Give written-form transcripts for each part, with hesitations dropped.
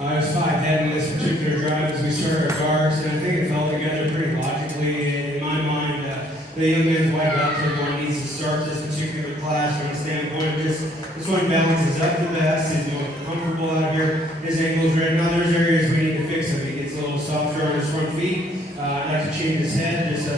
I was 5 heading this particular drive as we started our guards, and I think it fell together pretty logically. In my mind, the young man's white belt one needs to start this particular class from the standpoint of just this one balances up the best, he's more comfortable out here, his ankle's ready. Now there's areas we need to fix him. He gets a little softer on his front feet. I'd like to change his head just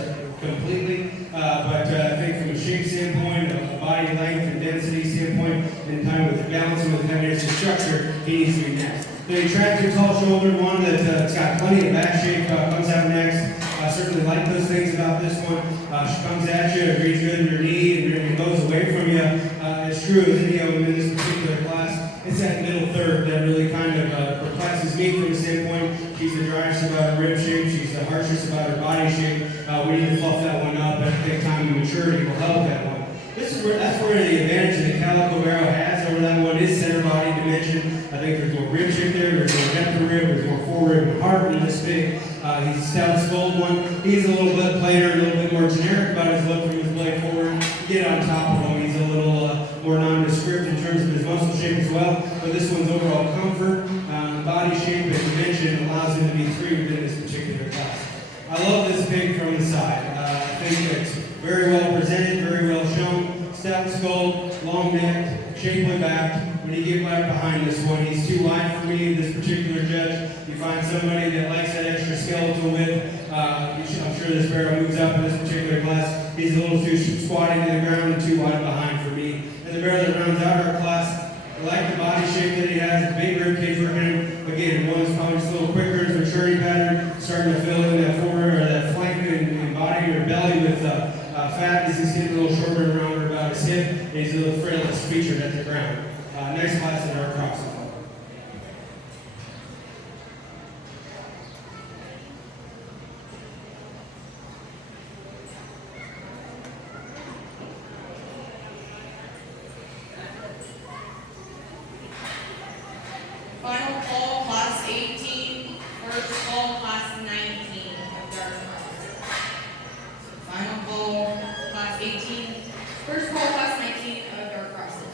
completely, but I think from a shape standpoint, a body length and density standpoint, and kind of with the balance and with the heaviness and structure, he needs to be next. The attractive tall-shouldered one that's got plenty of back shape comes out next. I certainly like those things about this one. She comes at you, reads good in your knee, and goes away from you. As true as any of them in this particular class, it's that middle third that really kind of perplexes me from the standpoint. She's the driest about her rib shape. She's the harshest about her body shape. We need to fluff that one up. I think time and maturity will help that one. That's where the advantage that the Calico Barrow has over that one is center body dimension. I think there's more rib shape there, there's more depth of rib, there's more forerib and heart in this big. He's a stout skulled one. He's a little bit plainer, a little bit more generic about his look from his blade forward. You get on top of him, he's a little more nondescript in terms of his muscle shape as well. But this one's overall comfort, body shape, and dimension allows him to be 3 within this particular class. I love this pig from the side. I think it's very well presented, very well shown. Stout skull, long neck, shapely back. When you get right behind this one, he's too wide for me, this particular judge. You find somebody that likes that extra skeletal width. I'm sure this barrel moves up in this particular class. He's a little too squatty to the ground and too wide behind for me. And the barrel that rounds out our class, I like the body shape that he has, the big rib cage working him. Again, one's probably just a little quicker in his maturity pattern, starting to fill in that forward or that flank and body or belly with fat as he's getting a little shorter around about his hip, and he's a little frailest featured at the ground. Nice class in our crossing. Final call, class 18. First call, class 19 of Dark Cross. Final call, class 18. First call, class 19 of Dark Crosses.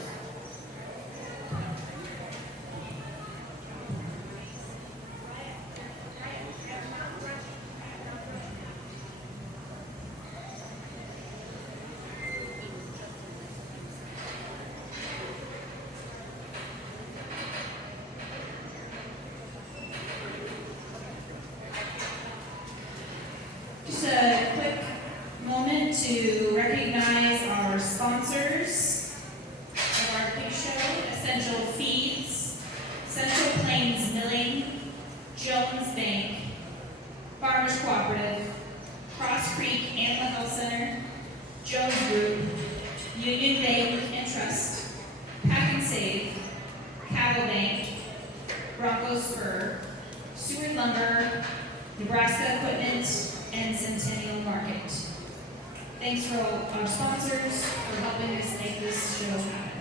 Just a quick moment to recognize our sponsors of our pig show: Essential Feeds, Central Plains Milling, Jones Bank, Farmers Cooperative, Cross Creek Animal Health Center, Jones Group, Union Bank and Trust, Pack and Save, Cattle Bank, Broncos Fur, Seward Lumber, Nebraska Equipment, and Centennial Market. Thanks for all our sponsors for helping us make this show happen.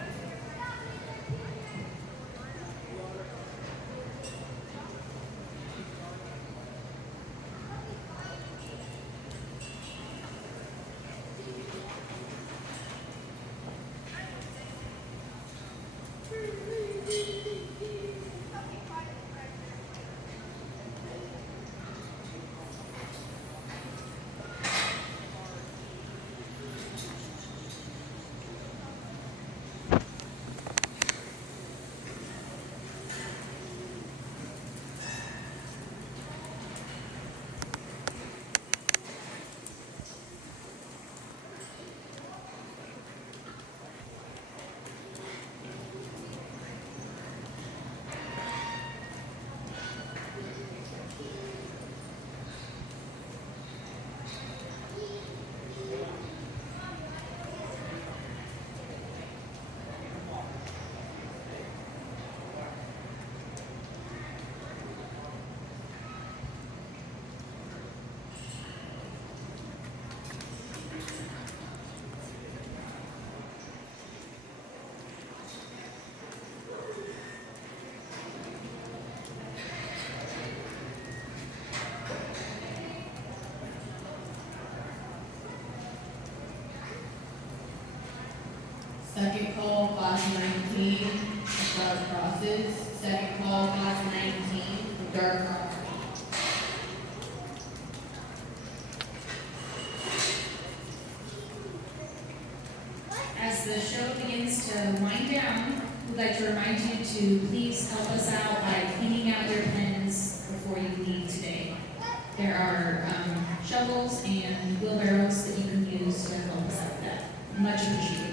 Second call, class 19, Dark Crosses. Second call, class 19, Dark Rock. As the show begins to wind down, we'd like to remind you to please help us out by cleaning out your pens before you leave today. There are shovels and wheelbarrows that you can use to help us out with that. Much appreciated.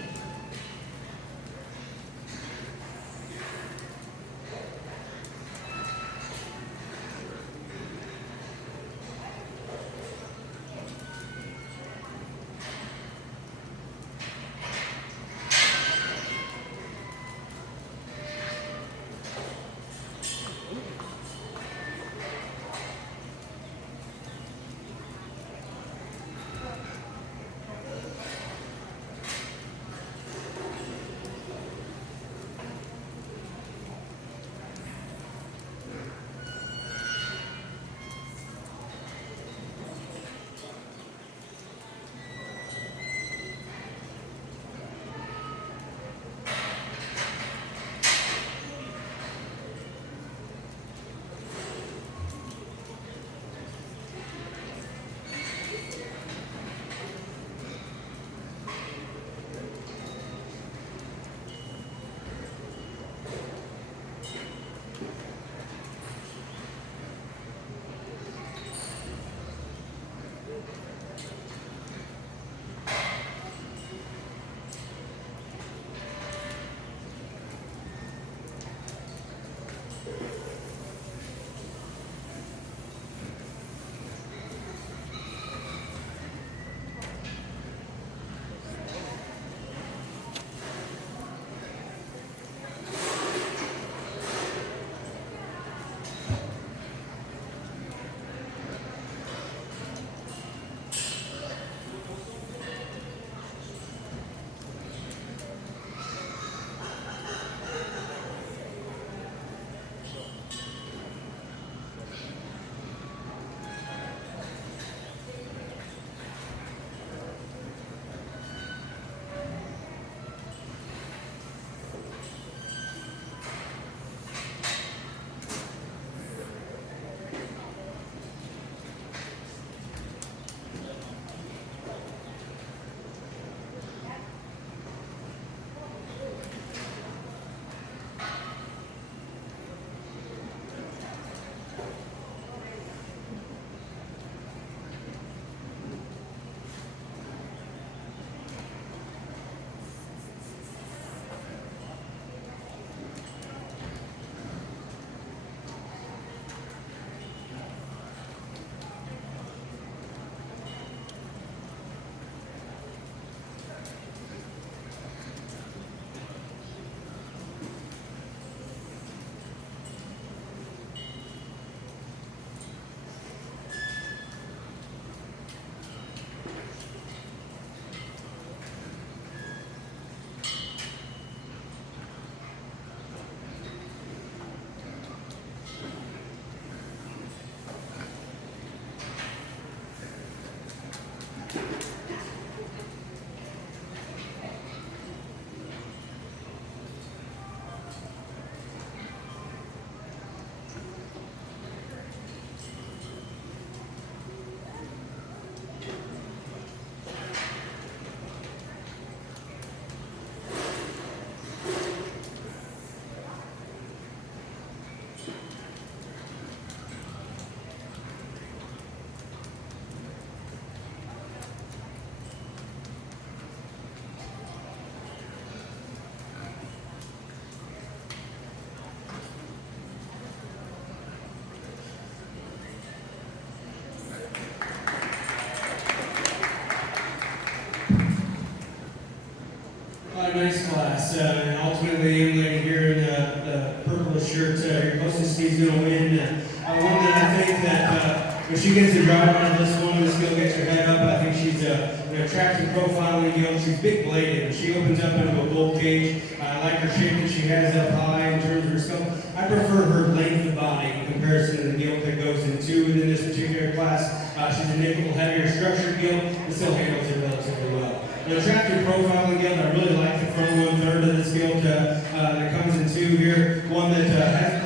Nice class. And ultimately, the young lady here in the purple shirt, your closest is going to win. One that I think that when she gets to drive out of this one, this skill gets her head up. I think she's an attractive profiling gill. She's big bladed. When she opens up into a gold cage, I like her shape that she has up high in terms of her skill. I prefer her length of body in comparison to the gill that goes into. And in this particular class, she's a nickel heavier structured gill, but still handles it relatively well. An attractive profiling gill. I really like the front 1/3 of this gill that comes in two here. One that has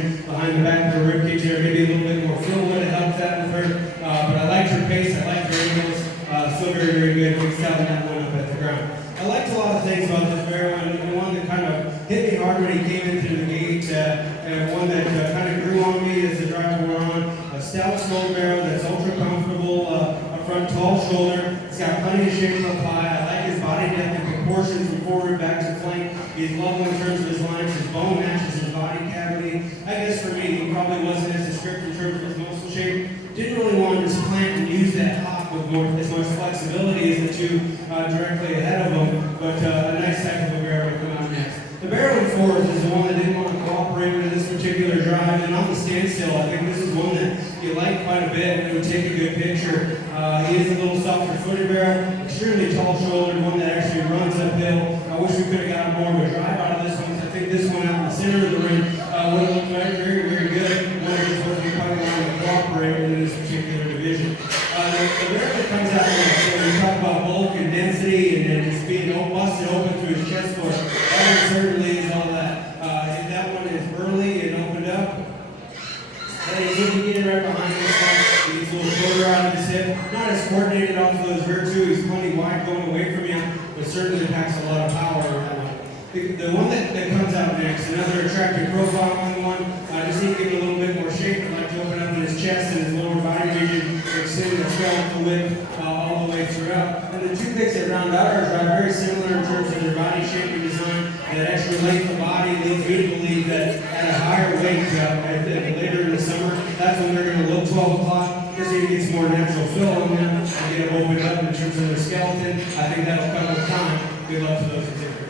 proportion behind the back of her ribcage there. Maybe a little bit more fill would have helped that with her. But I liked her pace. I liked her angles. Still very, very good. Fixed out that one up at the ground. I liked a lot of things about this barrel, and one that kind of hit me hard when he came into the gate, and one that kind of grew on me as the drive wore on. A stout slow barrel that's ultra comfortable, up front, tall shoulder. It's got plenty of shape up high. I like his body depth and proportions from forward back to flank. He's level in terms of his lines. His bone matches his body cavity. I guess for me, he probably wasn't as descriptive in terms of his muscle shape. Didn't really want to just plant and use that hop with as much flexibility as the two directly ahead of him, but a nice type of a barrel to come out next. The barrel in fourth is the one that didn't want to cooperate with this particular drive, and on the standstill, I think this is one that you like quite a bit and it would take a good picture. He is a little softer footed barrel, extremely tall shouldered, one that actually runs uphill. I wish we could have gotten more of a drive out of this one. I think this one out in the center of the ring would have looked very, very, very good. One that just wasn't quite wanting to cooperate in this particular division. The barrel that comes out next, so we talk about bulk and density and just being busted open through his chest floor. That one certainly is all that. That one is early and opened up. And he's looking to get right behind this one. He gets a little shoulder out of his hip. Not as coordinated off of those rear two. He's plenty wide going away from you, but certainly packs a lot of power in that one. The one that comes out next, another attractive profile on the one. I just need to give it a little bit more shape. I'd like to open up in his chest and his lower body region, extend the skeletal width all the way throughout. And the two picks that round out our drive very similar in terms of their body shape and design. That extra length of body leads me to believe that at a higher weight, later in the summer, that's when they're going to look 12 o'clock. Just so you get some more natural fill on them and get them opened up in terms of their skeleton. I think that'll come with time. Good luck to those particular.